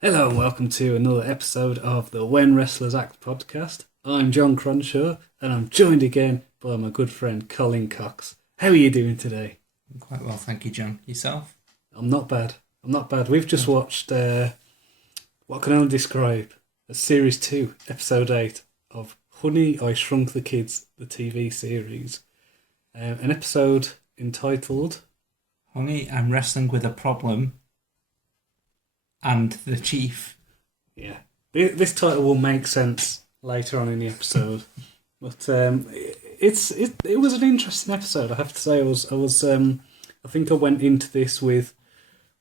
Hello and welcome to another episode of the When Wrestlers Act podcast. I'm John Cronshaw and I'm joined again by my good friend Colin Cox. How are you doing today? I'm quite well, thank you, John. Yourself? I'm not bad. We've just watched what can I only describe as Series 2, Episode 8 of Honey, I Shrunk the Kids, the TV series. An episode entitled Honey, I'm wrestling with a problem. And the Chief. Yeah. This title will make sense later on in the episode. But it was an interesting episode, I have to say. I think I went into this with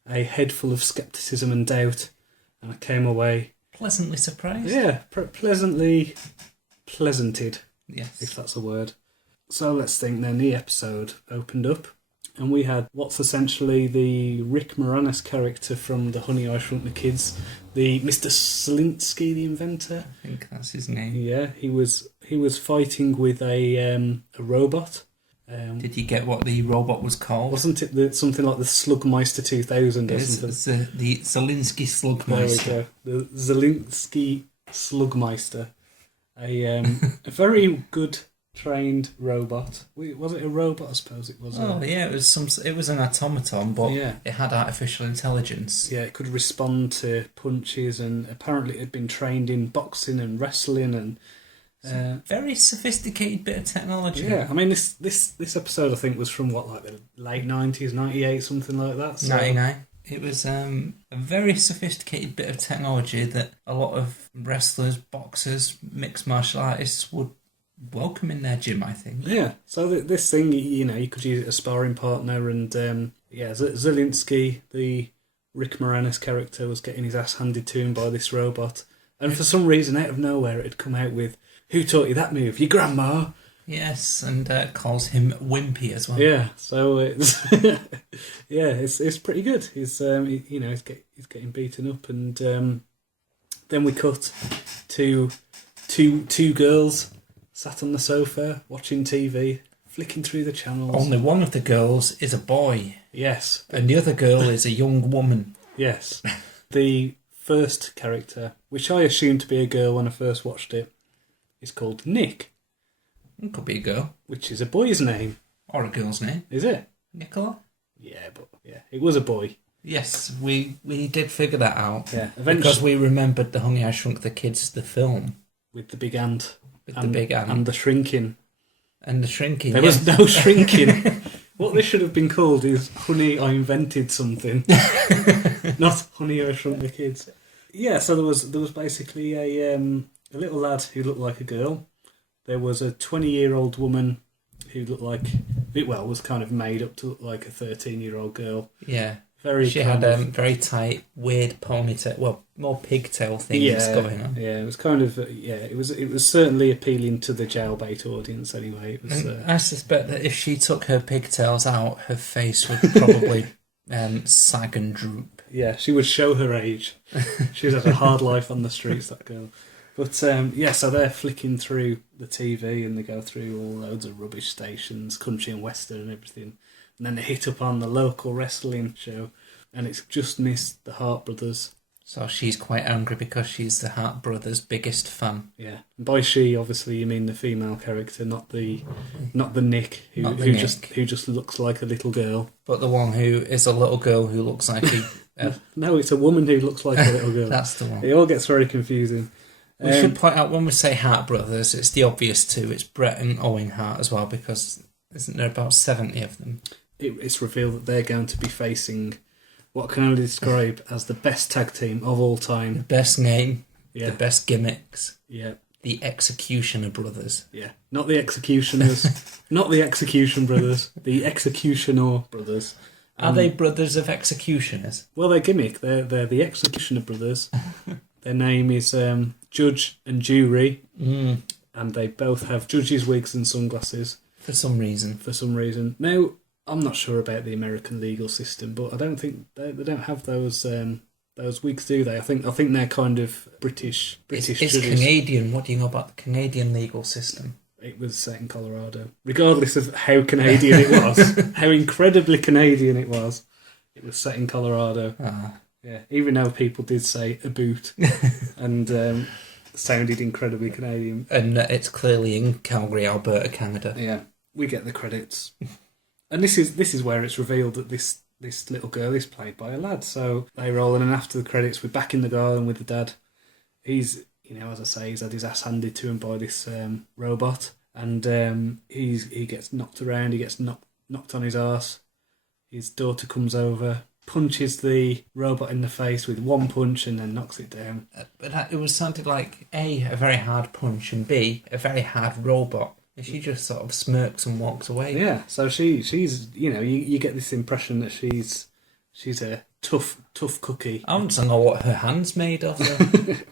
a head full of scepticism and doubt, and I came away Pleasantly surprised? Yeah, pleasantly pleasanted, Yes. if that's a word. So let's think then. The episode opened up, and we had what's essentially the Rick Moranis character from the Honey, I Shrunk the Kids, the Mr. Slinsky, the inventor. I think that's his name. Yeah, he was fighting with a robot. Did you get what the robot was called? Wasn't it something like the Slugmeister 2000 or something? It's the Zelinsky Slugmeister. There we go. The Zelinsky Slugmeister. A very good trained robot. Was it a robot? I suppose it was. Yeah, it was an automaton, but it had artificial intelligence. Yeah, it could respond to punches, and apparently it had been trained in boxing and wrestling and. Very sophisticated bit of technology. Yeah, I mean this episode I think was from what, like the late 90s, 98, something like that. So. 99. It was a very sophisticated bit of technology that a lot of wrestlers, boxers, mixed martial artists would welcome in their gym, I think. Yeah, so this thing, you could use it as a sparring partner, and Zelinsky, the Rick Moranis character, was getting his ass handed to him by this robot, and for some reason, out of nowhere, it had come out with, "Who taught you that move? Your grandma?" Yes, and calls him Wimpy as well. Yeah, so it's it's pretty good. He's he's getting beaten up, and then we cut to two girls sat on the sofa watching TV, flicking through the channels. Only one of the girls is a boy. Yes, and the other girl is a young woman. Yes, the first character, which I assumed to be a girl when I first watched it, is called Nick. It could be a girl. Which is a boy's name. Or a girl's name. Is it? Nicola? Yeah, it was a boy. Yes, we did figure that out. Yeah, eventually. Because we remembered the Honey, I Shrunk the Kids, the film. With the big ant. The big ant. And the shrinking. And the shrinking, There was no shrinking. What this should have been called is Honey, I Invented Something. Not Honey, I Shrunk the Kids. Yeah, so there was basically a little lad who looked like a girl. There was a 20-year-old woman who looked like, was kind of made up to look like a 13-year-old girl. Yeah. She had very tight, weird ponytail, well, more pigtail things going on. Yeah, it was kind of, it was certainly appealing to the jailbait audience anyway. It was, I suspect that if she took her pigtails out, her face would probably sag and droop. Yeah, she would show her age. She's had a hard life on the streets, that girl. But, so they're flicking through the TV and they go through all loads of rubbish stations, country and western and everything. And then they hit up on the local wrestling show and it's just missed the Hart brothers. So she's quite angry because she's the Hart brothers' biggest fan. Yeah. And by she, obviously, you mean the female character, not the Nick, who just looks like a little girl. But the one who is a little girl who looks like No, it's a woman who looks like a little girl. That's the one. It all gets very confusing. We should point out, when we say Hart brothers, it's the obvious two. It's Bret and Owen Hart as well, because isn't there about 70 of them? It's revealed that they're going to be facing what can only describe as the best tag team of all time. The best name, the best gimmicks. Yeah. The Executioner Brothers. Yeah. Not the Executioners, not the Execution Brothers, the Executioner Brothers. Are they brothers of executioners? Well, their gimmick, they're the Executioner Brothers. Their name is Judge and Jury, and they both have judges' wigs and sunglasses. For some reason. Now, I'm not sure about the American legal system, but I don't think they don't have those wigs, do they? I think they're kind of British It's judges. Canadian. What do you know about the Canadian legal system? It was set in Colorado. Regardless of how Canadian it was, how incredibly Canadian it was set in Colorado. Ah. Yeah, even though people did say a boot and sounded incredibly Canadian. And it's clearly in Calgary, Alberta, Canada. Yeah, we get the credits. And this is where it's revealed that this little girl is played by a lad. So they roll in, and after the credits, we're back in the garden with the dad. He's, as I say, he's had his ass handed to him by this robot, and he gets knocked around. He gets knocked on his arse. His daughter comes over, punches the robot in the face with one punch, and then knocks it down. But it was sounded like A, a very hard punch, and B, a very hard robot. And she just sort of smirks and walks away. Yeah, so she's you get this impression that she's a tough cookie. I want to know what her hand's made of.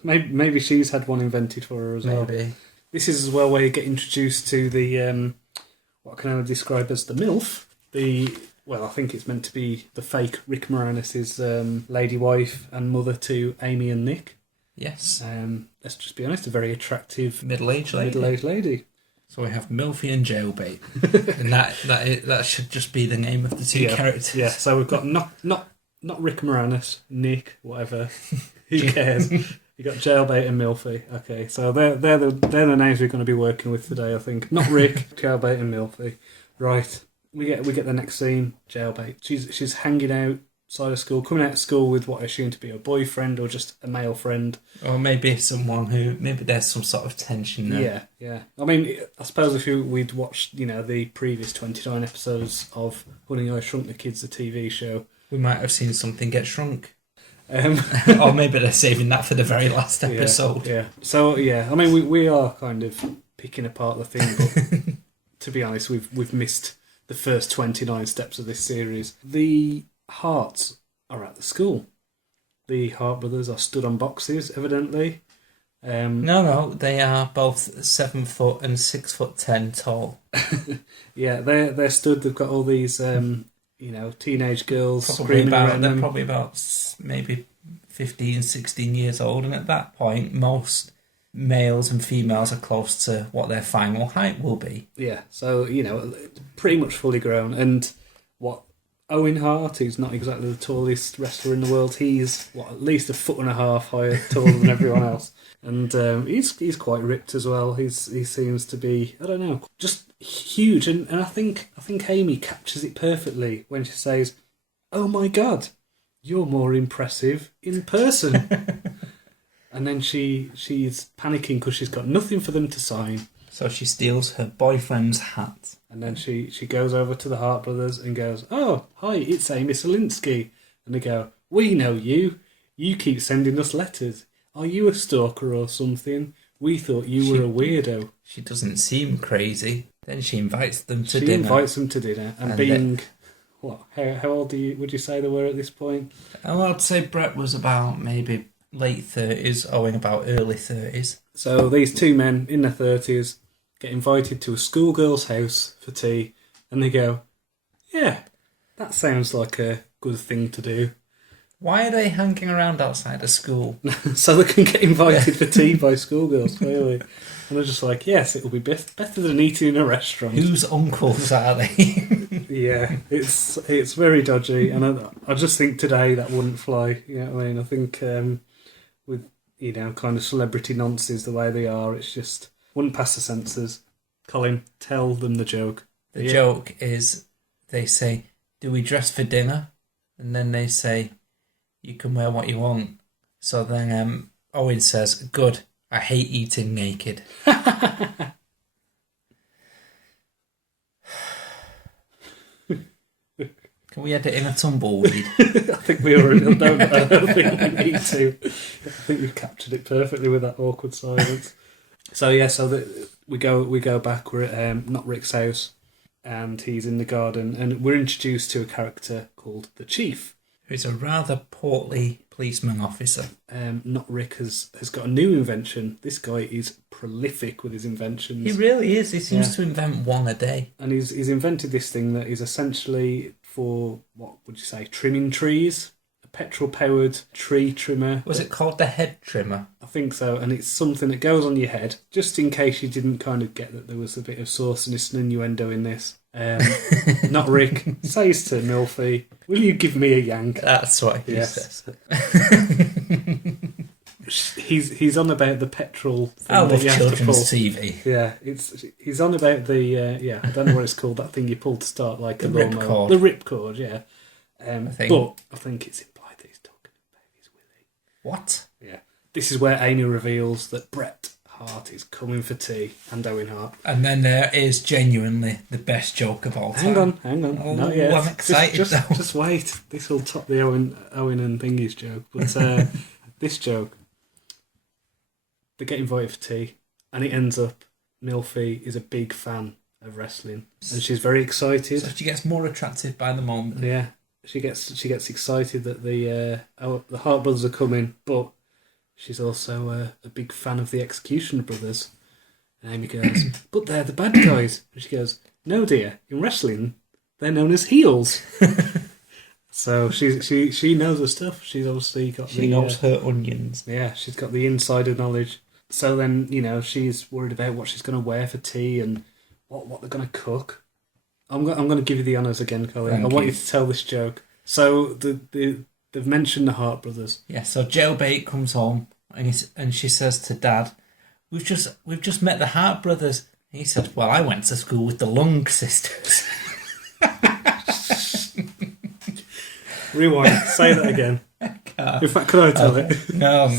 maybe she's had one invented for her as well. Maybe. This is as well where you get introduced to the what can I describe as the MILF. I think it's meant to be the fake Rick Moranis' lady wife and mother to Amy and Nick. Yes. Let's just be honest, a very attractive middle-aged lady. So we have Milfy and Jailbait, and that should just be the name of the two characters. Yeah. So we've got not Rick Moranis, Nick, whatever. Who cares? You got Jailbait and Milfy. Okay, so they're the names we're going to be working with today. I think not Rick, Jailbait and Milfy. Right. We get the next scene. Jailbait. She's hanging outside of school, coming out of school with what I assume to be a boyfriend or just a male friend, or maybe someone who there's some sort of tension there. Yeah. I mean, I suppose if we'd watched the previous 29 episodes of Honey, I Shrunk the Kids, the TV show, we might have seen something get shrunk. Or maybe they're saving that for the very last episode. Yeah. So I mean, we are kind of picking apart the thing, but to be honest, we've missed the first 29 steps of this series. The Harts are at the school. The Hart brothers are stood on boxes, evidently. No, they are both 7 foot and 6'10" tall. Yeah, they're stood. They've got all these, teenage girls screaming around them. They're probably about maybe 15, 16 years old, and at that point, most males and females are close to what their final height will be. Yeah, so, pretty much fully grown. And what Owen Hart, who's not exactly the tallest wrestler in the world, he's, at least 1.5 feet higher, taller than everyone else. And he's quite ripped as well. He seems to be, I don't know, just huge. And I think Amy captures it perfectly when she says, "Oh my God, you're more impressive in person." And then she's panicking because she's got nothing for them to sign. So she steals her boyfriend's hat. And then she goes over to the Hart brothers and goes, "Oh, hi, it's Amy Selinsky." And they go, "We know you. You keep sending us letters. Are you a stalker or something? We thought you were a weirdo." She doesn't seem crazy. Then she invites them to dinner. She invites them to dinner. And being, how old would you say they were at this point? I'd say Bret was about maybe late 30s, Owen about early 30s. So these two men in their 30s get invited to a schoolgirl's house for tea, and they go, "Yeah, that sounds like a good thing to do." Why are they hanging around outside of school? So they can get invited for tea by schoolgirls, clearly. And they're just like, yes, it'll be better than eating in a restaurant. Whose uncles are they? Yeah, it's very dodgy, and I just think today that wouldn't fly. You know what I mean? I think with kind of celebrity nonsense the way they are, it's just wouldn't pass the censors. Colin, tell them the joke. The joke is they say, "Do we dress for dinner?" And then they say, "You can wear what you want." So then Owen says, "Good, I hate eating naked." Can we edit in a tumbleweed? I think we already don't. I don't think we need to. I think we've captured it perfectly with that awkward silence. So we go back. We're at not Rick's house, and he's in the garden, and we're introduced to a character called the Chief, who's a rather portly policeman officer. Not Rick has got a new invention. This guy is prolific with his inventions. He really is. He seems to invent one a day. And he's invented this thing that is essentially for, what would you say, trimming trees? A petrol-powered tree trimmer. Was it called the head trimmer? I think so. And it's something that goes on your head, just in case you didn't kind of get that there was a bit of sauciness and innuendo in this. Not Rick, says to Milfy, will you give me a yank? That's what he says. He's on about the petrol thing. I love that you have to children's pull. TV. Yeah, he's on about the I don't know what it's called. That thing you pull to start like The a lawnmower. ripcord. The ripcord, yeah. But I think it's implied that he's talking about his willy. What? Yeah, this is where Amy reveals that Bret Hart is coming for tea, and Owen Hart. And then there is genuinely the best joke of all time. Hang on, Oh, not yet. I'm excited just wait. This will top the Owen and Thingy's joke. But this joke, they get invited for tea, and it ends up Milfy is a big fan of wrestling, and she's very excited. So she gets more attractive by the moment. Yeah, she gets excited that the Hart brothers are coming, but she's also a big fan of the Executioner brothers. And Amy goes, but they're the bad guys. And she goes, no dear, in wrestling, they're known as heels. So she knows her stuff. She's obviously got She knows her onions. Yeah, she's got the insider knowledge. So then, she's worried about what she's going to wear for tea and what they're going to cook. I'm going to give you the honours again, Colin. I want you to tell this joke. So they've mentioned the Hart brothers. Yeah, so Jailbait comes home and she says to Dad, We've just met the Hart brothers. And he says, well, I went to school with the Lung sisters. Rewind. Say that again. In fact, could I tell it? No.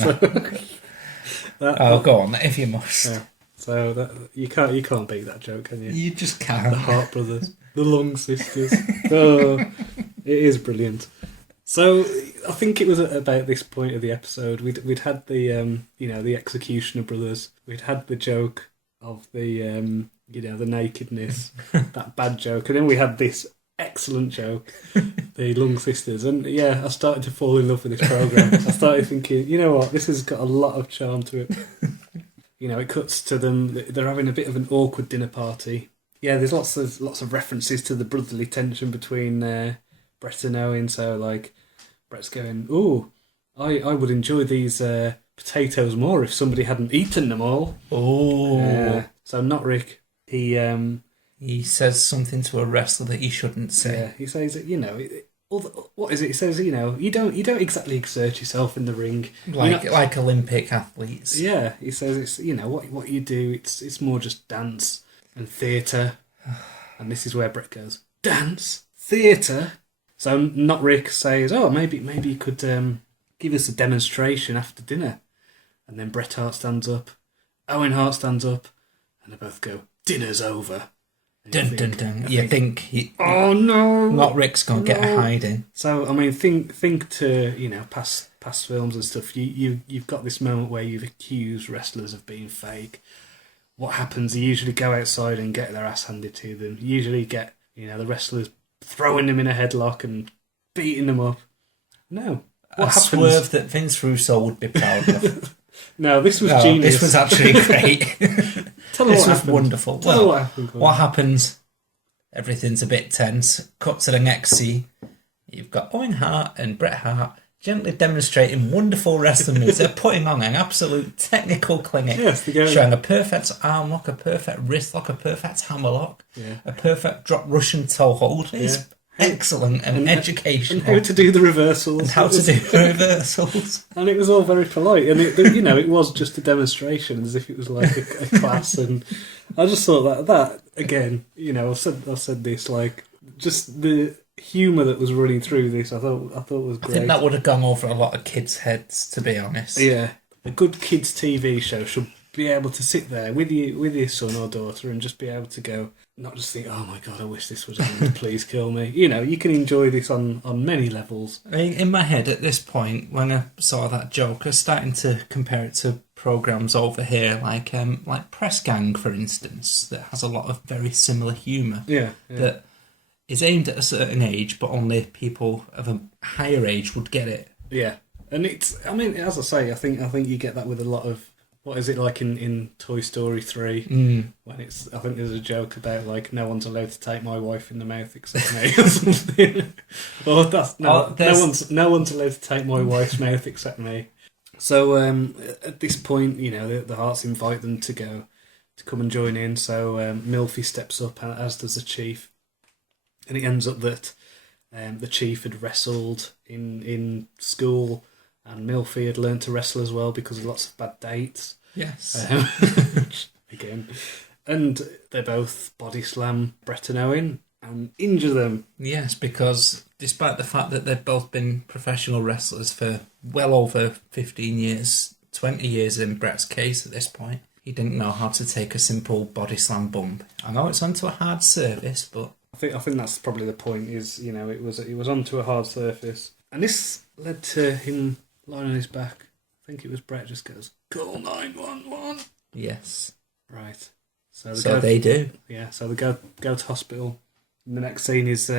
So, go on, if you must. Yeah. So you can't beat that joke, can you? You just can't. The Hart brothers, the Lung sisters. Oh, it is brilliant. So I think it was about this point of the episode we'd had the the Executioner brothers. We'd had the joke of the the nakedness, that bad joke, and then we had this excellent joke, the Lung sisters. And yeah, I started to fall in love with this program. I started thinking, you know what, this has got a lot of charm to it. It cuts to them. They're having a bit of an awkward dinner party. Yeah, there's lots of references to the brotherly tension between Bret and Owen. So like, Bret's going, "Ooh, I would enjoy these potatoes more if somebody hadn't eaten them all." Oh, so not Rick. He says something to a wrestler that he shouldn't say. Yeah, he says that what is it? He says you don't exactly exert yourself in the ring like Olympic athletes. Yeah, he says it's what you do. It's more just dance and theatre, and this is where Bret goes, dance, theatre. So not Rick says, oh maybe you could give us a demonstration after dinner, and then Bret Hart stands up, Owen Hart stands up, and they both go, dinner's over. Dun dun dun. You think oh no, not Rick's gonna get a hiding. So I mean, think to past films and stuff. You've got this moment where you've accused wrestlers of being fake. What happens? You usually go outside and get their ass handed to them. You usually get the wrestlers throwing them in a headlock and beating them up. No, what happens? Swerve that Vince Russo would be proud of. No, this was genius. This was actually great. This was wonderful. What happens? Everything's a bit tense. Cut to the next scene. You've got Owen Hart and Bret Hart gently demonstrating wonderful wrestling moves. They're putting on an absolute technical clinic. Yes, they're showing a perfect arm lock, a perfect wrist lock, a perfect hammer lock, a perfect drop Russian toe hold. It's excellent and educational. And how to do the reversals. And it was all very polite. And it was just a demonstration, as if it was like a class. And I just thought that again, I've said this, like, just the humour that was running through this, I thought was great. I think that would have gone over a lot of kids' heads, to be honest. Yeah, a good kids' TV show should be able to sit there with your son or daughter and just be able to go, not just think, oh my god, I wish this was on, please kill me. You can enjoy this on many levels. I mean, in my head at this point, when I saw that joke, I was starting to compare it to programmes over here, like Press Gang, for instance, that has a lot of very similar humour. Yeah. That is aimed at a certain age, but only people of a higher age would get it. Yeah, and as I say, I think you get that with a lot of, what is it like in Toy Story 3, when I think there's a joke about, like, no one's allowed to take my wife in the mouth except me, or something. No one's allowed to take my wife's mouth except me. So at this point, the Harts invite them to come and join in. So Milfy steps up, as does the Chief. And it ends up that the chief had wrestled in school, and Milfy had learned to wrestle as well because of lots of bad dates. Yes. Again. And they both body slam Bret and Owen and injure them. Yes, because despite the fact that they've both been professional wrestlers for well over 15 years, 20 years in Bret's case at this point, he didn't know how to take a simple body slam bump. I know it's onto a hard surface, but I think that's probably the point. Is it was onto a hard surface, and this led to him lying on his back. I think it was Bret just goes, "Call 911." yes. Right. So they do. Yeah. So they go to hospital. And the next scene is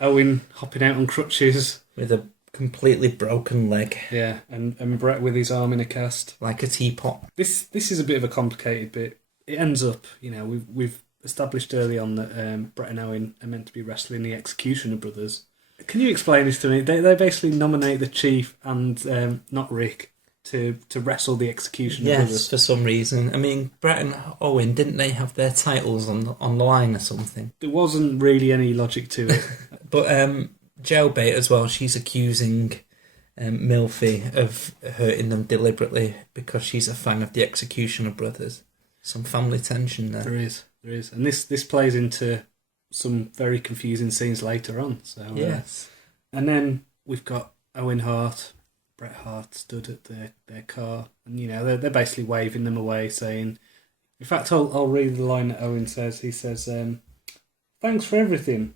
Owen hopping out on crutches with a completely broken leg. Yeah, and Bret with his arm in a cast. Like a teapot. This is a bit of a complicated bit. It ends up, we've established early on that Bret and Owen are meant to be wrestling the Executioner Brothers. Can you explain this to me? They basically nominate the Chief and not Rick to wrestle the Executioner Brothers. Yes, for some reason. I mean, Bret and Owen, didn't they have their titles on the line or something? There wasn't really any logic to it. But Jailbait as well, she's accusing Milfy of hurting them deliberately because she's a fan of the Executioner Brothers. Some family tension there. There is. And this plays into some very confusing scenes later on. So yes. And then we've got Owen Hart, Bret Hart stood at their car, and they're basically waving them away, saying, in fact, I'll read the line that Owen says. He says, "Thanks for everything,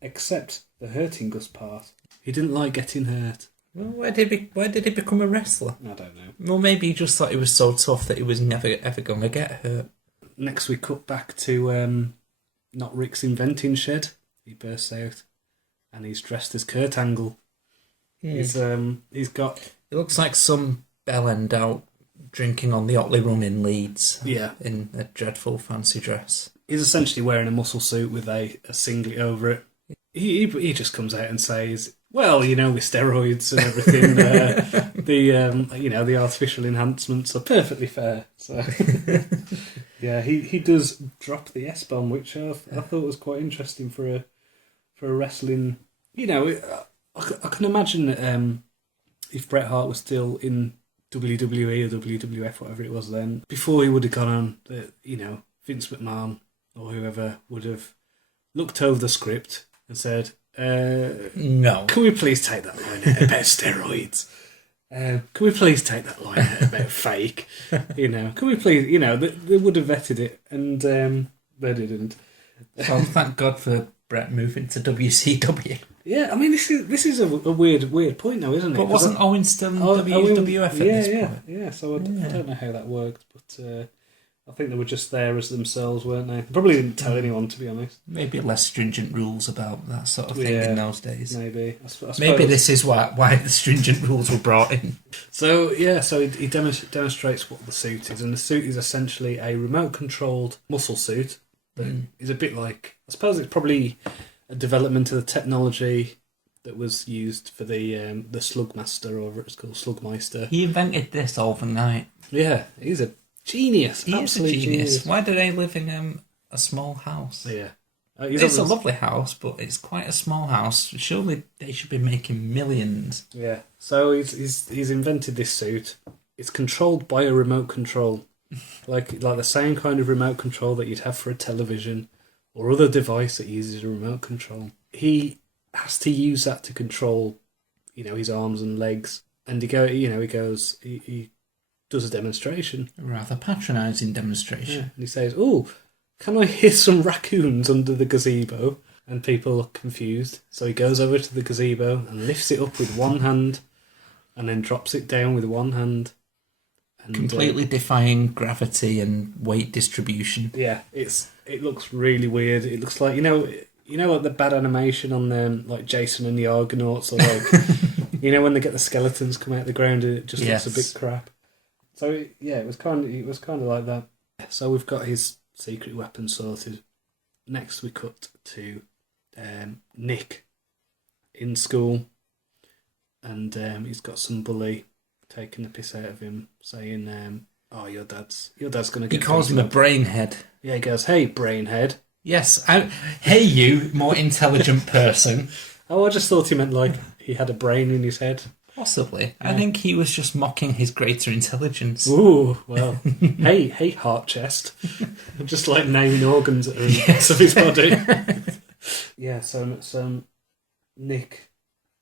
except the hurting us part. He didn't like getting hurt." Well, why did he become a wrestler? I don't know. Well, maybe he just thought he was so tough that he was never ever going to get hurt. Next, we cut back to not Rick's inventing shed. He bursts out, and he's dressed as Kurt Angle. He's got. It looks like some bellend out drinking on the Otley Rum in Leeds. Yeah, in a dreadful fancy dress. He's essentially wearing a muscle suit with a singlet over it. He just comes out and says, "Well, with steroids and everything, the artificial enhancements are perfectly fair." So yeah, he does drop the S-bomb, which I thought was quite interesting for a wrestling. I can imagine that if Bret Hart was still in WWE or WWF, whatever it was then, before he would have gone on, Vince McMahon or whoever would have looked over the script and said, "No, can we please take that line out about steroids? Can we please take that line out about fake? Can we please?" They would have vetted it, and they didn't. So thank God for Bret moving to WCW. Yeah, I mean, this is a weird point now, isn't it? But wasn't Owen still in WWF at this point? Yeah. So I don't know how that worked, but I think they were just there as themselves, weren't they? They probably didn't tell anyone, to be honest. Maybe less stringent rules about that sort of thing in those days. Maybe. I suppose. Maybe this is why the stringent rules were brought in. So he demonstrates what the suit is, and the suit is essentially a remote-controlled muscle suit that is a bit like, I suppose it's probably a development of the technology that was used for the Slugmaster, or whatever it's called, Slugmeister. He invented this overnight. Yeah, he's a genius. He is a genius. Why do they live in a small house? Yeah. It's a lovely house, but it's quite a small house. Surely they should be making millions. Yeah. So he's invented this suit. It's controlled by a remote control, like the same kind of remote control that you'd have for a television or other device that uses a remote control. He has to use that to control, his arms and legs. And he does a demonstration. A rather patronising demonstration. Yeah. And he says, "Oh, can I hear some raccoons under the gazebo?" And people look confused. So he goes over to the gazebo and lifts it up with one hand and then drops it down with one hand. And, completely defying gravity and weight distribution. Yeah, it looks really weird. It looks like, like the bad animation on them, like Jason and the Argonauts, or like, when they get the skeletons come out of the ground and it just looks a bit crap. So it was kind of like that. So we've got his secret weapon sorted. Next we cut to Nick in school, and he's got some bully taking the piss out of him, saying, "Oh, your dad's gonna get." He calls him a brainhead. Yeah, he goes, "Hey, brainhead, Yes, hey you, more intelligent person. Oh, I just thought he meant like he had a brain in his head. Possibly. Yeah. I think he was just mocking his greater intelligence. Ooh, well, hey, heart chest. Just like naming organs that are in bits of his body. Yeah, so Nick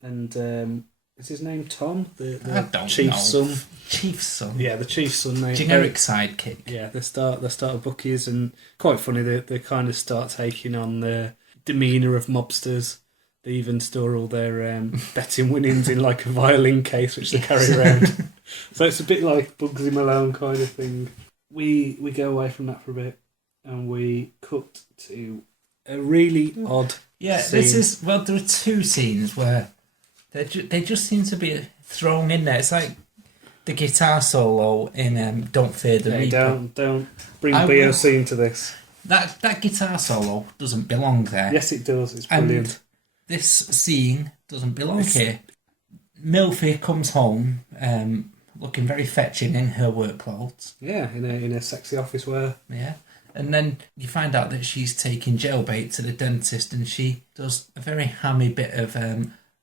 and is his name Tom? The chief's son. Chief's son. Yeah, the chief's son. Generic sidekick. Yeah, they start a bookies, and quite funny. They kind of start taking on the demeanour of mobsters. They even store all their betting winnings in like a violin case, which they carry around. So it's a bit like Bugsy Malone kind of thing. We go away from that for a bit, and we cut to a really odd scene. There are two scenes where they just seem to be thrown in there. It's like the guitar solo in Don't Fear the Reaper. Don't bring BOC into this. That guitar solo doesn't belong there. Yes, it does. It's brilliant. And this scene doesn't belong here. Milfy comes home looking very fetching in her work clothes. Yeah, in a sexy office wear. Yeah. And then you find out that she's taking jailbait to the dentist, and she does a very hammy bit of,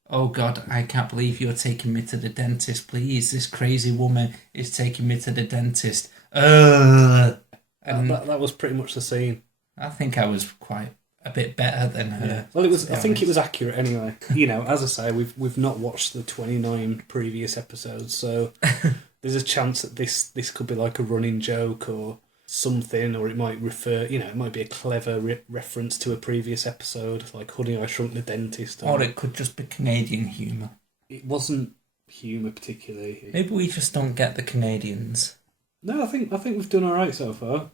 oh God, I can't believe you're taking me to the dentist, please. This crazy woman is taking me to the dentist. And that was pretty much the scene. I think I was quite a bit better than her. Yeah. Well, it was. I think it was accurate anyway. You know, as I say, we've not watched the 29 previous episodes, so there's a chance that this could be like a running joke or something, or it might refer. You know, it might be a clever reference to a previous episode, like Honey, I Shrunk the Dentist, or it could just be Canadian humour. It wasn't humour particularly. Maybe we just don't get the Canadians. No, I think we've done all right so far.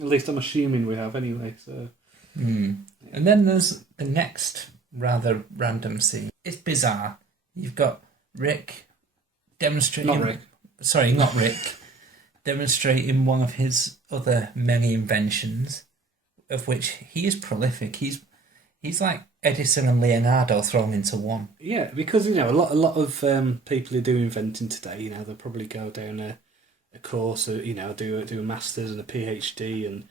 At least I'm assuming we have anyway. So. And then there's the next rather random scene. It's bizarre. You've got Rick demonstrating... Not Rick. Sorry, not Rick. Demonstrating one of his other many inventions, of which he is prolific. He's like Edison and Leonardo thrown into one. Yeah, because, you know, a lot of people who do inventing today, you know, they'll probably go down a course, or, you know, do a master's and a PhD, and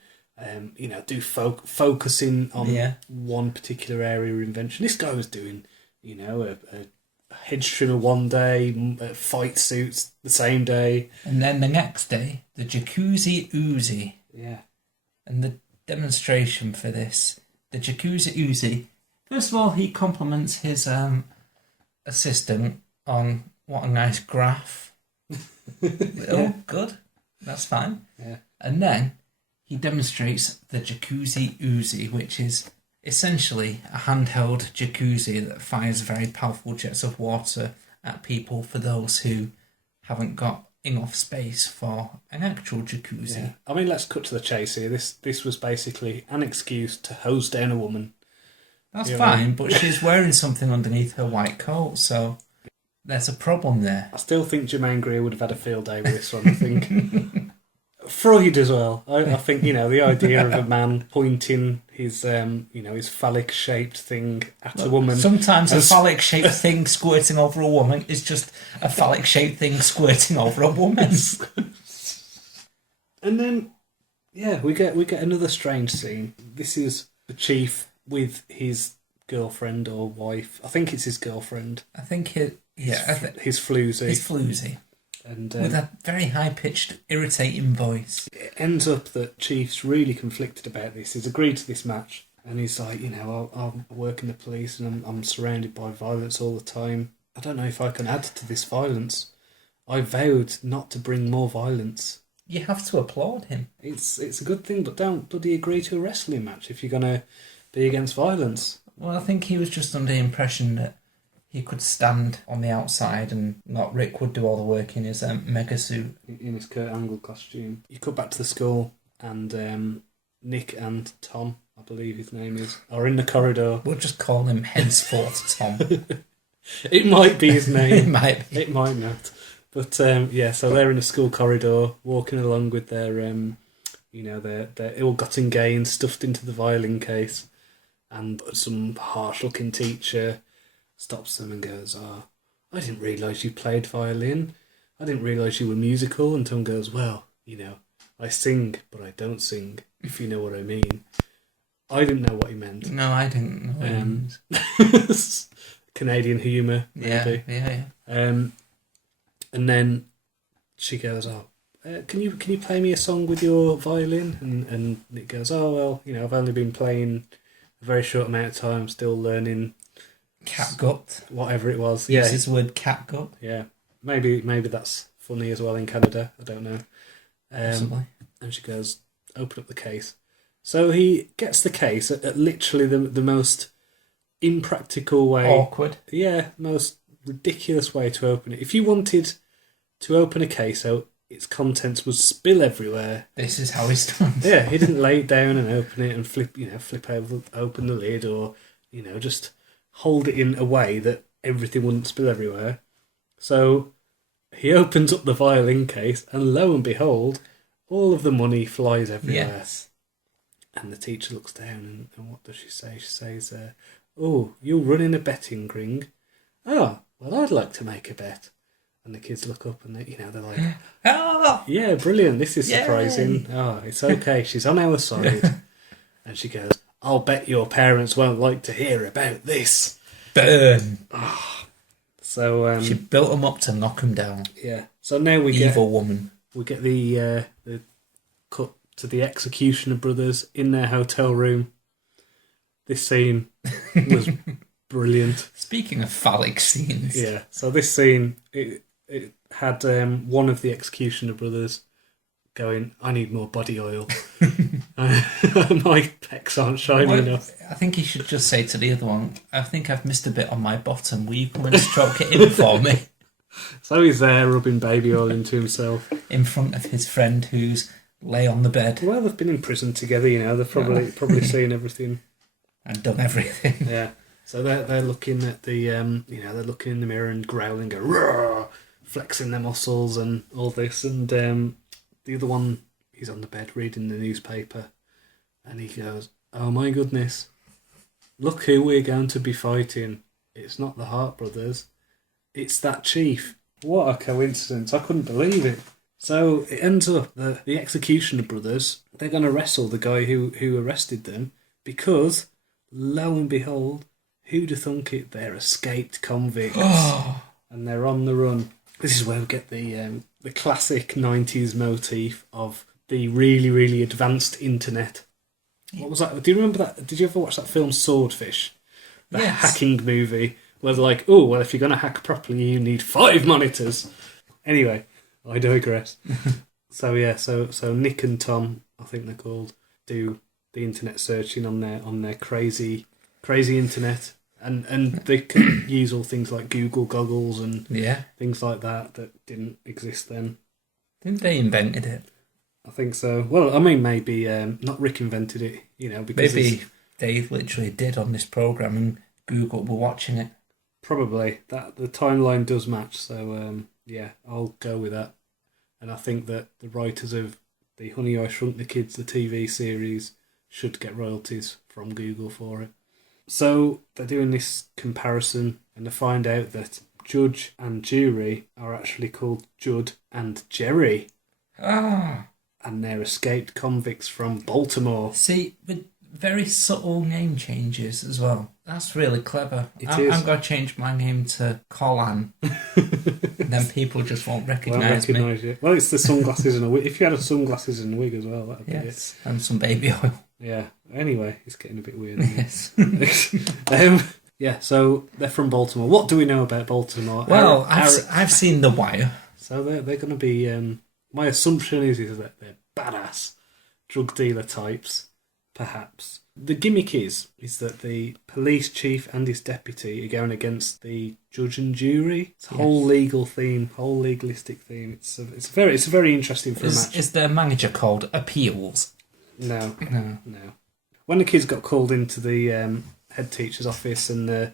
you know, do focusing on one particular area of invention. This guy was doing, you know, a hedge trimmer one day, fight suits the same day, and then the next day, the jacuzzi Uzi. Yeah, and the demonstration for this, the jacuzzi Uzi. First of all, he compliments his assistant on what a nice graph. Oh, good, that's fine. Yeah, and then he demonstrates the jacuzzi Uzi, which is essentially a handheld jacuzzi that fires very powerful jets of water at people for those who haven't got enough space for an actual jacuzzi. Yeah. I mean, let's cut to the chase here. This was basically an excuse to hose down a woman. That's fine, but she's wearing something underneath her white coat, so there's a problem there. I still think Jermaine Greer would have had a field day with this one, I think. Freud as well. I think, you know, the idea of a man pointing his, you know, his phallic-shaped thing at a woman. Sometimes a phallic-shaped thing squirting over a woman is just a phallic-shaped thing squirting over a woman. And then, yeah, we get another strange scene. This is the chief with his girlfriend or wife. I think it's his girlfriend. I think it. Yeah, his floozy. His floozy. And, with a very high-pitched, irritating voice. It ends up that Chief's really conflicted about this. He's agreed to this match, and he's like, you know, I work in the police, and I'm surrounded by violence all the time. I don't know if I can add to this violence. I vowed not to bring more violence. You have to applaud him. It's a good thing, but don't bloody agree to a wrestling match if you're going to be against violence. Well, I think he was just under the impression that he could stand on the outside and not Rick would do all the work in his mega suit. In his Kurt Angle costume. You cut back to the school, and Nick and Tom, I believe his name is, are in the corridor. We'll just call him henceforth Tom. It might be his name. It might be. It might not. But yeah, so they're in the school corridor, walking along with their, you know, their ill-gotten gains stuffed into the violin case, and some harsh-looking teacher stops them and goes, "Oh, I didn't realise you played violin. I didn't realise you were musical." And Tom goes, "Well, you know, I sing, but I don't sing, if you know what I mean." I didn't know what he meant. No, I didn't know. Canadian humour, maybe. Yeah. And then she goes, "Oh, can you play me a song with your violin?" And Nick goes, "Oh well, I've only been playing a very short amount of time, still learning Catgut. whatever it was." Use his word catgut. Yeah, maybe that's funny as well in Canada. I don't know. Possibly. And she goes, "Open up the case." So he gets the case at literally the most impractical way. Awkward. Yeah, most ridiculous way to open it. If you wanted to open a case so its contents would spill everywhere, this is how it's done. Yeah, he didn't lay it down and open it and flip over, open the lid, or just hold it in a way that everything wouldn't spill everywhere. So he opens up the violin case, and lo and behold, all of the money flies everywhere. Yes. And the teacher looks down, and what does she say? She says, "Oh, you're running a betting ring? Oh, well, I'd like to make a bet." And the kids look up and they're like, Oh! "Yeah, brilliant, this is surprising. Yay! Oh, it's okay, she's on our side." And she goes, "I'll bet your parents won't like to hear about this." Burn! So she built him up to knock him down. Yeah. So now Evil woman. We get the cut to the Executioner brothers in their hotel room. This scene was brilliant. Speaking of phallic scenes. Yeah, so this scene, it had one of the Executioner brothers going, "I need more body oil. My pecs aren't shiny enough." I think he should just say to the other one, "I think I've missed a bit on my bottom. Will you come and stroke it in for me?" So he's there rubbing baby oil into himself. In front of his friend who's lay on the bed. Well, they've been in prison together, they've probably seen everything. And done everything. Yeah. So they're looking at the they're looking in the mirror and growling, go roar, flexing their muscles and all this. And the other one, he's on the bed reading the newspaper, and he goes, "Oh my goodness, look who we're going to be fighting. It's not the Hart brothers, it's that chief." What a coincidence! I couldn't believe it. So it ends up that the Executioner brothers, they're going to wrestle the guy who arrested them, because lo and behold, who'd have thunk it? They're escaped convicts, and they're on the run. This is where we get the classic 90s motif of the really, really advanced internet. What was that? Do you remember that? Did you ever watch that film Swordfish? The hacking movie, where they're like, "Oh, well, if you're going to hack properly, you need 5 monitors." Anyway, I digress. So Nick and Tom, I think they're called, do the internet searching on their crazy internet, and they can use all things like Google goggles and things like that didn't exist then. I think they invented it. I think so. Well, I mean, maybe not Rick invented it, because maybe they literally did on this program, and Google were watching it. Probably that the timeline does match. So I'll go with that. And I think that the writers of the Honey, I Shrunk the Kids, the TV series, should get royalties from Google for it. So they're doing this comparison, and they find out that judge and jury are actually called Judd and Jerry. Ah. And they're escaped convicts from Baltimore. See, with very subtle name changes as well. That's really clever. I'm going to change my name to Colin. And then people just won't recognise me. You. Well, it's the sunglasses and a wig. If you had sunglasses and a wig as well, that would be it. And some baby oil. Yeah. Anyway, it's getting a bit weird. Yes. So they're from Baltimore. What do we know about Baltimore? Well, I've seen The Wire. So they're going to be... my assumption is that they're badass drug dealer types, perhaps. The gimmick is that the police chief and his deputy are going against the judge and jury. It's a whole legal theme, whole legalistic theme. It's a very interesting match. Is their manager called Appeals? No. When the kids got called into the head teacher's office and the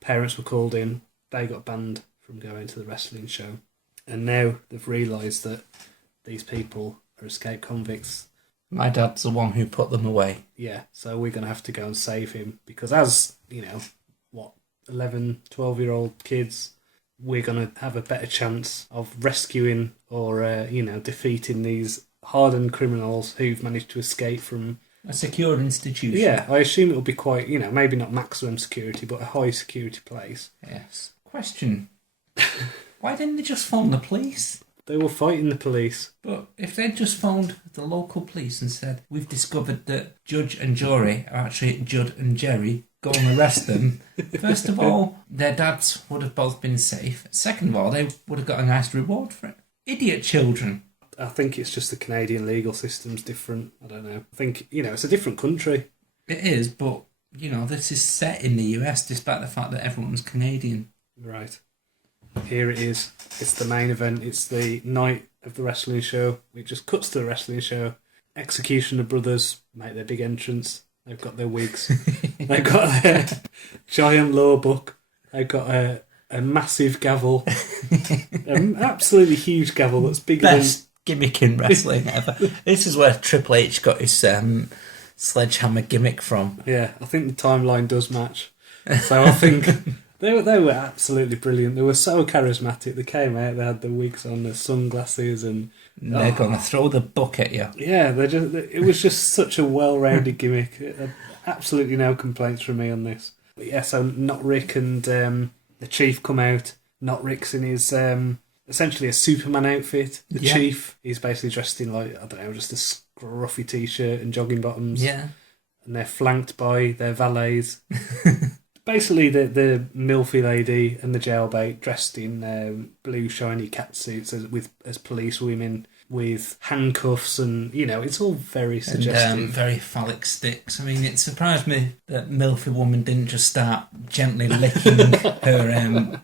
parents were called in, they got banned from going to the wrestling show. And now they've realised that these people are escaped convicts. My dad's the one who put them away. Yeah, so we're going to have to go and save him. Because as, 11, 12-year-old kids, we're going to have a better chance of rescuing or, defeating these hardened criminals who've managed to escape from A secure institution. Yeah, I assume it'll be quite, maybe not maximum security, but a high security place. Yes. Question. Why didn't they just phone the police? They were fighting the police. But if they'd just phoned the local police and said, we've discovered that Judge and Jury are actually Judd and Jerry, go and arrest them. First of all, their dads would have both been safe. Second of all, they would have got a nice reward for it. Idiot children. I think it's just the Canadian legal system's different. I don't know. I think, it's a different country. It is, but, this is set in the US despite the fact that everyone's Canadian. Right. Here it is. It's the main event. It's the night of the wrestling show. It just cuts to the wrestling show. Executioner Brothers make their big entrance. They've got their wigs. They've got their giant law book. They've got a massive gavel. An absolutely huge gavel that's bigger Best gimmick in wrestling ever. This is where Triple H got his sledgehammer gimmick from. Yeah, I think the timeline does match. So I think they were absolutely brilliant. They were so charismatic. They came out, they had the wigs on, the sunglasses, and they're going to throw the book at you. Yeah, it was just such a well-rounded gimmick. Absolutely no complaints from me on this. But yeah, so Not Rick and the Chief come out. Not Rick's in his essentially a Superman outfit. The Chief, he's basically dressed in just a scruffy t-shirt and jogging bottoms. Yeah. And they're flanked by their valets. Basically, the milfy lady and the jailbait dressed in blue shiny catsuits as police women with handcuffs and, it's all very suggestive. And very phallic sticks. I mean, it surprised me that milfy woman didn't just start gently licking her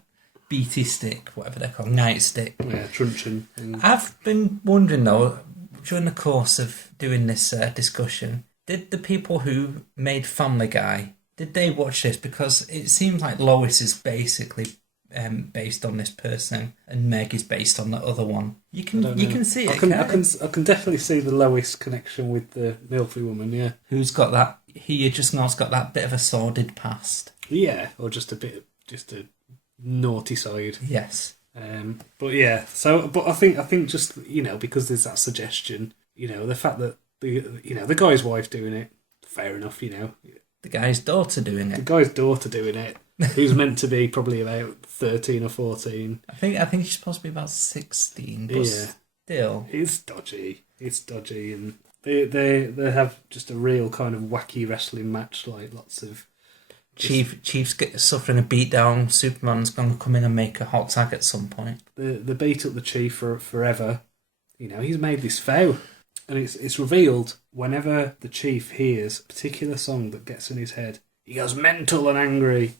BT stick, whatever they're called, nightstick. Yeah, truncheon. I've been wondering, though, during the course of doing this discussion, did the people who made Family Guy, did they watch this? Because it seems like Lois is basically based on this person, and Meg is based on the other one. You can see it. I can definitely see the Lois connection with the milfy woman. Yeah, who's got that? He just knows got that bit of a sordid past. Yeah, or just a naughty side. Yes. But yeah. So, but I think just because there's that suggestion. The fact that the guy's wife doing it, fair enough. The guy's daughter doing it. The guy's daughter doing it, who's meant to be probably about 13 or 14. I think she's supposed to be about 16, but still. It's dodgy, and they have just a real kind of wacky wrestling match, like lots of... Chief's suffering a beatdown, Superman's going to come in and make a hot tag at some point. They beat up the Chief for forever. He's made this vow. And it's revealed whenever the Chief hears a particular song that gets in his head, he goes mental and angry.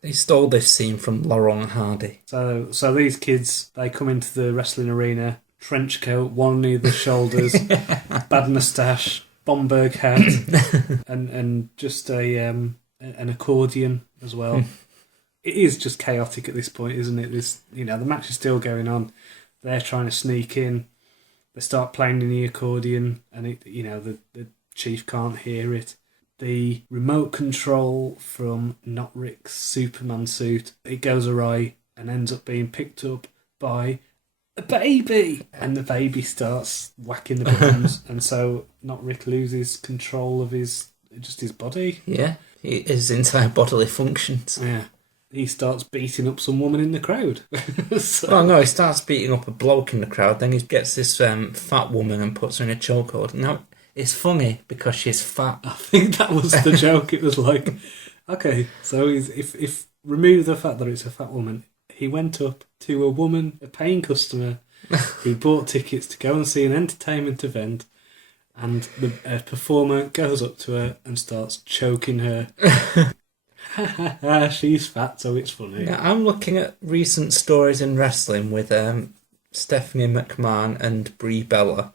They stole this scene from Laurel and Hardy. So these kids, they come into the wrestling arena, trench coat, one near the shoulders, bad moustache, Bomberg hat, and just an accordion as well. It is just chaotic at this point, isn't it? The match is still going on. They're trying to sneak in. They start playing in the accordion, and the Chief can't hear it. The remote control from Not Rick's Superman suit, it goes awry and ends up being picked up by a baby, and the baby starts whacking the buttons, and so Not Rick loses control of his body. Yeah, his entire bodily functions. Yeah. He starts beating up some woman in the crowd. Well, no, he starts beating up a bloke in the crowd, then he gets this fat woman and puts her in a chokehold. Now, it's funny because she's fat. I think that was the joke. It was like, okay, so if remove the fact that it's a fat woman, he went up to a woman, a paying customer, who bought tickets to go and see an entertainment event, and the performer goes up to her and starts choking her. She's fat, so it's funny. Yeah, I'm looking at recent stories in wrestling with Stephanie McMahon and Brie Bella,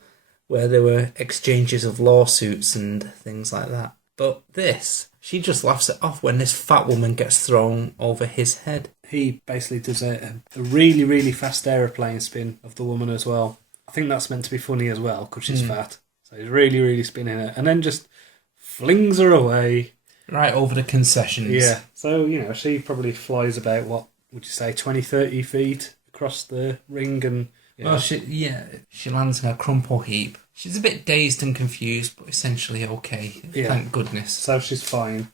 where there were exchanges of lawsuits and things like that. But this, she just laughs it off when this fat woman gets thrown over his head. He basically does a really, really fast aeroplane spin of the woman as well. I think that's meant to be funny as well, because she's fat. So he's really, really spinning her. And then just flings her away. Right over the concessions. Yeah. So, she probably flies about, what would you say, 20, 30 feet across the ring. And well, she lands in a crumple heap, She's a bit dazed and confused, but essentially okay. Yeah. Thank goodness. So she's fine.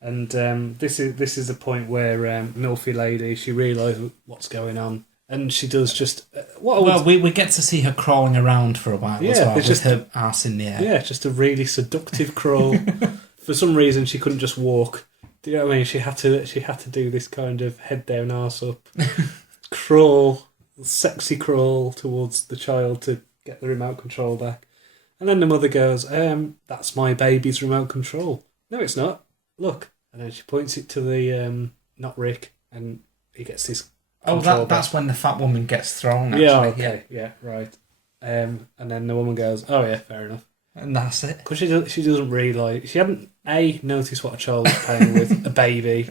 And this is a point where Milfy Lady, she realises what's going on. And she does just... we get to see her crawling around for a while as well, with just her arse in the air. Yeah, just a really seductive crawl. For some reason, she couldn't just walk. Do you know what I mean? She had to do this kind of head down, arse up, crawl, sexy crawl towards the child to get the remote control back. And then the mother goes, that's my baby's remote control. No, it's not. Look. And then she points it to the, not Rick, and he gets this control back. That's when the fat woman gets thrown, actually. Yeah, okay, yeah, right. And then the woman goes, oh yeah, fair enough. And that's it. Because she doesn't realise, she hadn't, A, noticed what a child was playing with, a baby,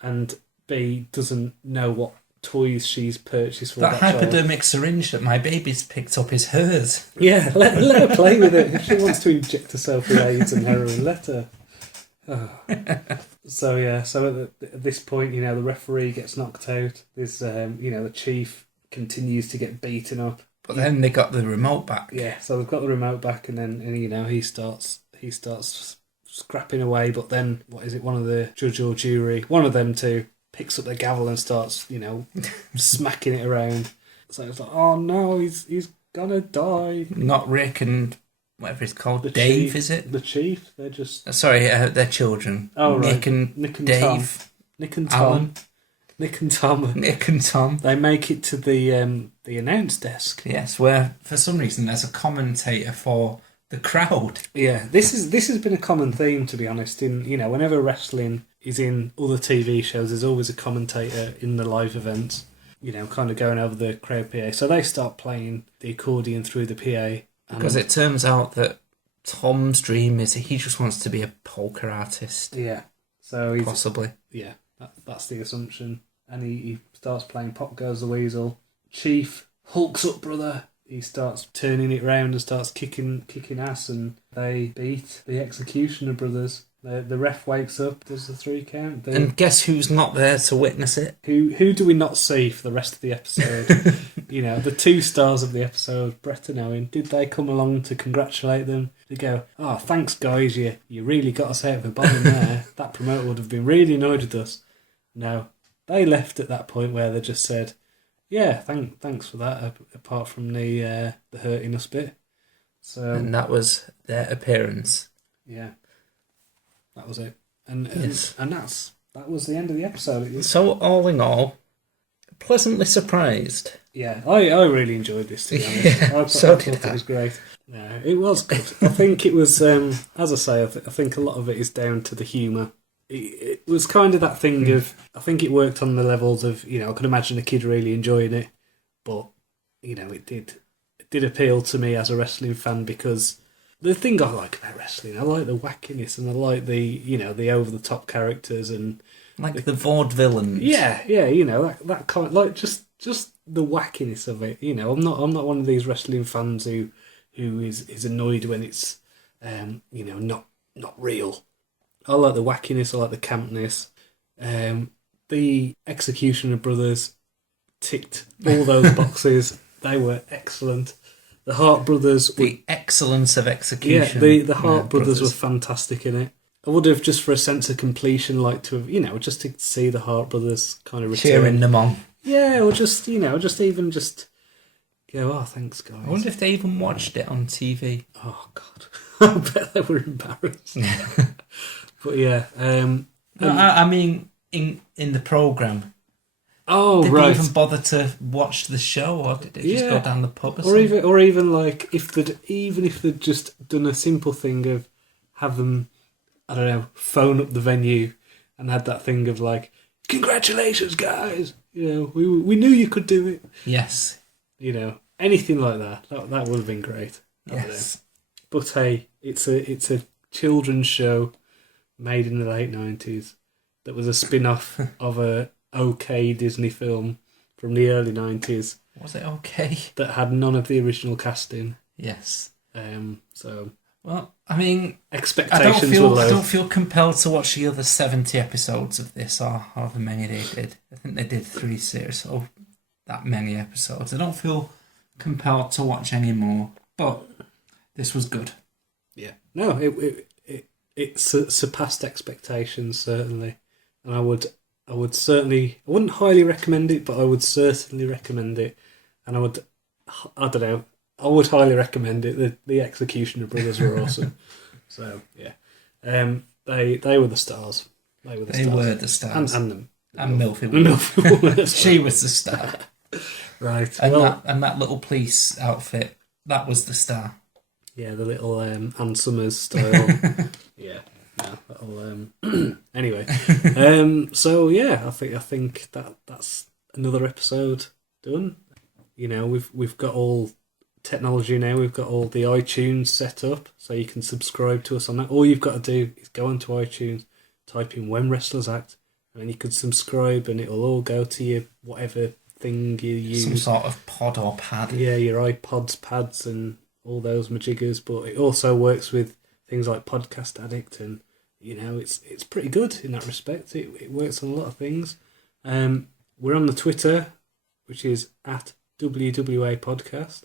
and B, doesn't know what toys she's purchased for that child. That hypodermic syringe that my baby's picked up is hers. Yeah, let her play with it. If she wants to inject herself with AIDS and heroin, let her. Oh. So at this point, the referee gets knocked out. There's, the chief continues to get beaten up. But then they got the remote back. Yeah, so they've got the remote back, and then he starts scrapping away. But then, what is it? One of the judge or jury, one of them two, picks up the gavel and starts, smacking it around. So it's like, oh no, he's gonna die. Not Rick and whatever he's called, The Dave, chief, is it? The chief. They're just they're children. Oh right, Nick and Dave, Tom. Nick and Tom. Alan. Nick and Tom. Nick and Tom. They make it to the announce desk. Yes, where for some reason there's a commentator for the crowd. Yeah, this has been a common theme, to be honest. In whenever wrestling is in other TV shows, there's always a commentator in the live events. Kind of going over the crowd PA. So they start playing the accordion through the PA. Because it turns out that Tom's dream is he just wants to be a polka artist. Yeah. So he's... Possibly. Yeah, that's the assumption. And he starts playing Pop Goes the Weasel. Chief hulks up, brother. He starts turning it round and starts kicking ass, and they beat the Executioner brothers. The ref wakes up, does the 3 count. And guess who's not there to witness it? Who do we not see for the rest of the episode? The 2 stars of the episode, Bret and Owen, did they come along to congratulate them? They go, oh, thanks guys, you really got us out of a bottom there. That promoter would have been really annoyed with us. No, they left at that point where they just said, yeah, thanks for that, apart from the hurting us bit. So, and that was their appearance. Yeah. That was it. And yes. And that was the end of the episode. So all in all, pleasantly surprised. Yeah, I really enjoyed this, to be honest. I thought it was great. Yeah, it was good. I think it was, as I say, I think a lot of it is down to the humour. It was kind of that thing of, I think it worked on the levels of, I could imagine a kid really enjoying it, but, it did appeal to me as a wrestling fan, because the thing I like about wrestling, I like the wackiness, and I like the, the over-the-top characters, and like the vaudevillains. Yeah, that kind of, like, just the wackiness of it. I'm not one of these wrestling fans who is annoyed when it's not real. I like the wackiness, I like the campness. The Executioner brothers ticked all those boxes. They were excellent. The Hart brothers... The excellence of execution. Yeah, the Hart brothers were fantastic in it. I would have, just for a sense of completion, liked to have, just to see the Hart brothers kind of return. Cheering them on. Yeah, or just go, oh, thanks, guys. I wonder if they even watched it on TV. Oh, God. I bet they were embarrassed. But yeah. I mean, in the programme. Oh, did right. Did they even bother to watch the show, or did they just go down the pub or something? Or even like, if they'd just done a simple thing of have them, I don't know, phone up the venue and had that thing of like, congratulations, guys! We knew you could do it. Yes. Anything like that. That would have been great. Yes. But hey, it's a children's show made in the late 90s that was a spin-off of a okay Disney film from the early 90s. Was it okay? That had none of the original casting. Yes. So... Well, I mean... Expectations were low. I don't feel compelled to watch the other 70 episodes of this, or however many they did. I think they did 3 series, so that many episodes. I don't feel compelled to watch any more. But This was good. Yeah. No, it surpassed expectations, certainly. And I would certainly, I wouldn't highly recommend it, but I would certainly recommend it. And I don't know, I would highly recommend it. The Executioner Brothers were awesome. So, yeah. They were the stars. They were the stars. And Milfy. Milfy. She was the star. Right. And that little police outfit, that was the star. Yeah, the little Ann Summers style. Yeah. No, that'll, anyway. So yeah, I think that's another episode done. You know, we've got all technology now. We've got all the iTunes set up, so you can subscribe to us on that. All you've got to do is go onto iTunes, type in When Wrestlers Act, and then you can subscribe, and it'll all go to your whatever thing you use. Some sort of pod or pad. Yeah, your iPods, pads, and all those majiggers. But it also works with things like Podcast Addict, and you know, it's pretty good in that respect. It works on a lot of things. We're on the Twitter, which is at WWA Podcast,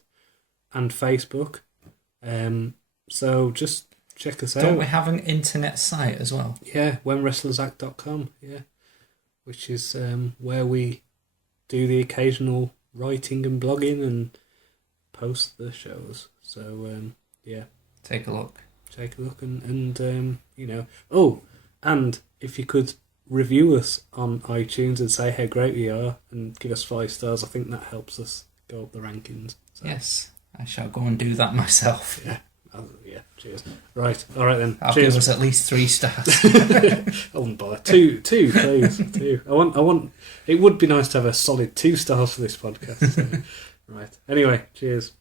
and Facebook. So just check us out. Don't we have an internet site as well? Yeah, whenwrestlersact.com, yeah. Which is where we do the occasional writing and blogging and post the shows. So, yeah. Take a look and you know. Oh, and if you could review us on iTunes and say how great we are and give us 5 stars, I think that helps us go up the rankings. So. Yes, I shall go and do that myself. Yeah. Yeah, cheers. Right, all right then. I'll cheers. give us at least 3 stars. I wouldn't bother. 2, please. 2. I want. It would be nice to have a solid 2 stars for this podcast. So. Right. Anyway, cheers.